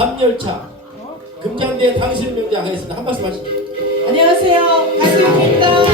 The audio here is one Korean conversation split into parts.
밤열차 금장대 당신 명장 하겠습니다. 한 말씀 하시죠. 안녕하세요. 가수입니다.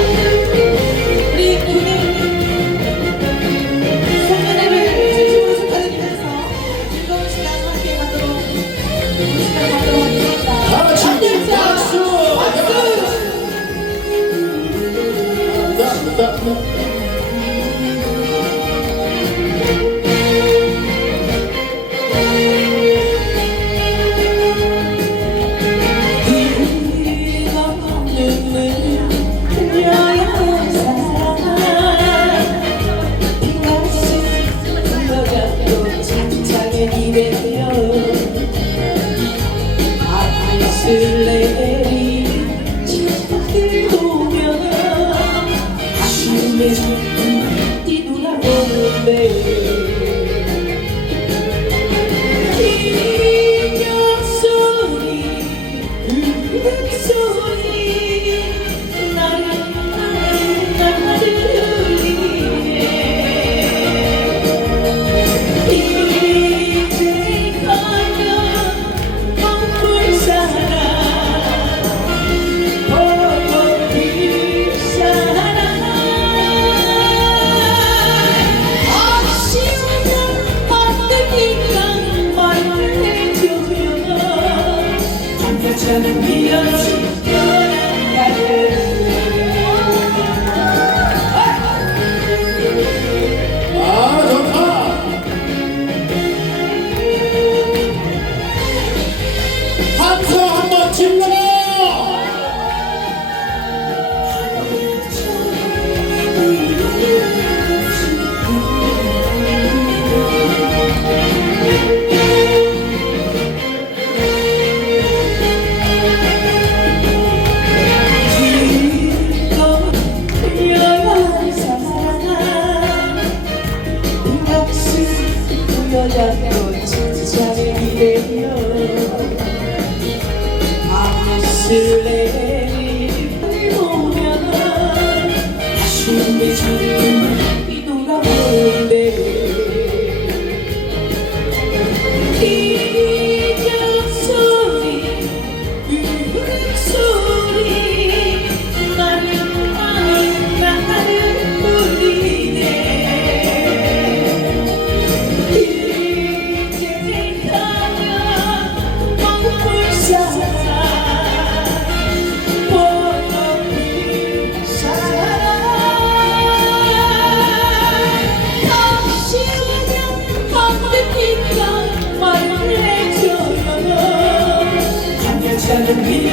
반대차는 미안 잡고 천천히 내려 아슬레이 보면 다시 내 자리 to me.